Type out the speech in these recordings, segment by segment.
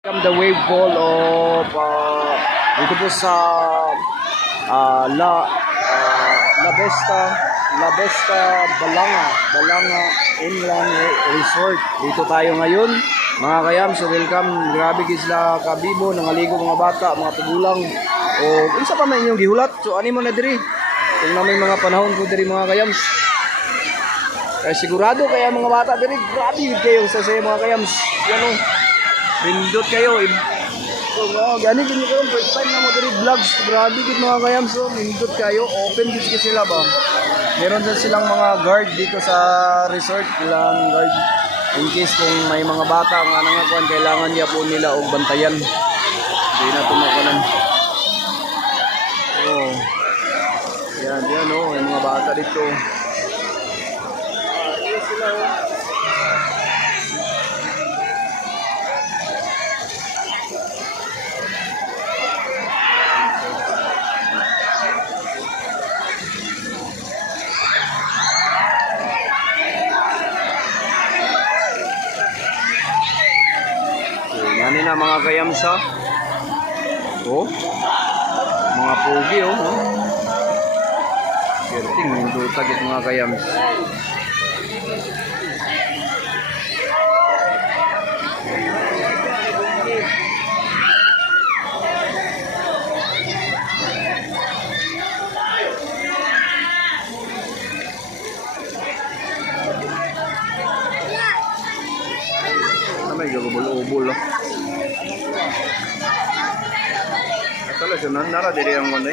The wave fall of dito po sa La Vesta Balanga Inland Resort. Dito tayo ngayon mga kayam. So welcome, grabe kisla kabibo, nangaligo mga bata, mga tugulang o unsa pa man inyong gihulat. So ani mo na diri kung na may mga panahon ko diri mga kayam. Kaya sigurado kaya mga bata diri grabe kayo sa mga kayam. Yan o, pindot kayo. So, gani gini kayo, first time na mo diri vlogs. Grabe gid mga kayam. So, pindot kayo, open gid sila ba. Meron din silang mga guard dito sa resort, ilang guard in case kung may mga bata nga nangakuan, kailangan niya po nila og bantayan. Hindi na tumakunan. Oh. Yan oh, may mga bata dito. Yes sila oh. Yan na mga kayamsa. Oh. Mga pogi oh. Gerting mundo tagit mga kayams. May gagubol-ubol oh. Atala siya nara diri ang manay.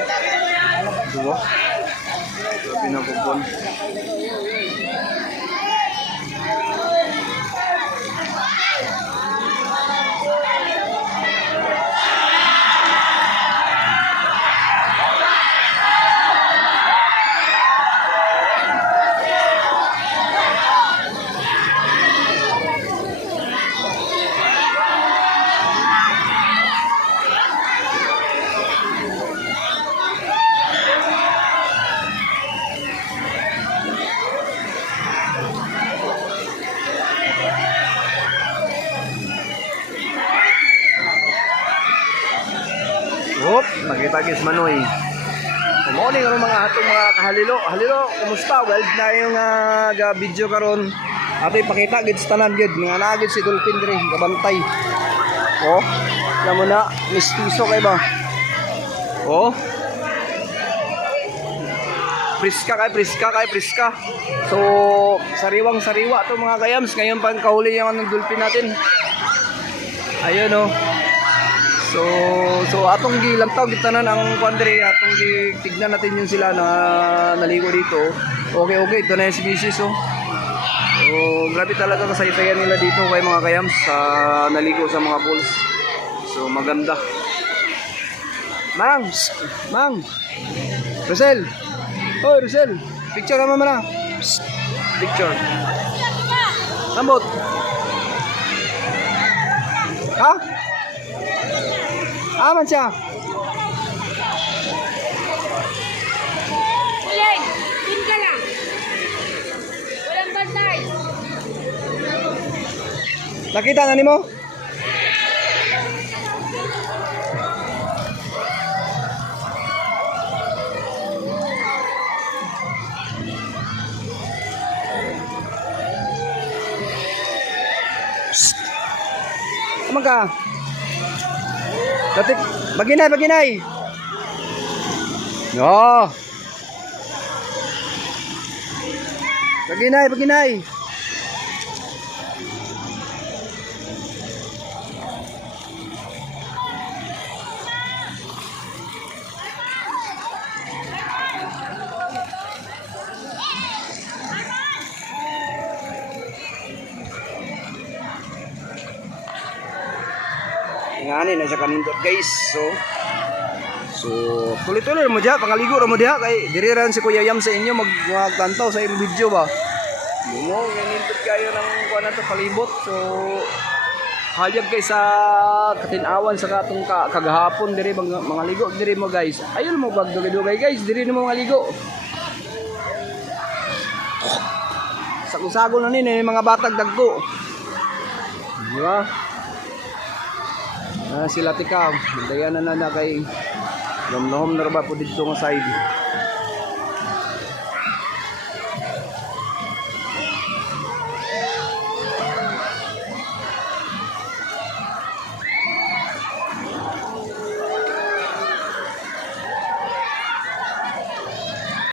Duwa. Grabe na pupon. Hop, nakita-kis manoy. Good morning ano mga atong mga kahalilo. Halilo, kumusta? Wild na yung video karon. Ato ipakita gid sa tanan gid nga naagid si Dolphin diri kabantay. Oh, alam mo na, mistiso kay ba? Oh. Priska. So, sariwang-sariwa to mga kayams. Ngayon pang kahuli yung anong Dolphin natin. Ayun oh. So atong gilantaw gitanan ang pandre, atong tignan natin yung sila na naligo dito. Okay, ito na yung species oh. So grabe talaga kasaysayan nila dito kay mga kayams sa naligo sa mga pools. So maganda. Mang. Rosel. Oh, Rosel. Picture naman na. Picture. Tambot. Ha? Aman siya. Ulen, din ka lang. Walang bantay. Nakita na nimo? Aman ka? Datik, baginay. No. Baginay. Ngani na siya kanindot guys. So tuloy-tuloy mo diha, pangaligo ra mo diha kay diri ran si Kuya Yam sa inyo magtantaw sa imong video ba. Mo kanindot kayo ng kuan to palibot. So hayag kay sa katinawan sa katong kagahapon diri mga ligo diri mo guys. Ayun mo bagdugay guys, diri mo mga ligo. Sagol-sagol na ni mga batag dagko. Di ba? Sila tikaw. Dayan na kay lamlahom na ba po dito nga side.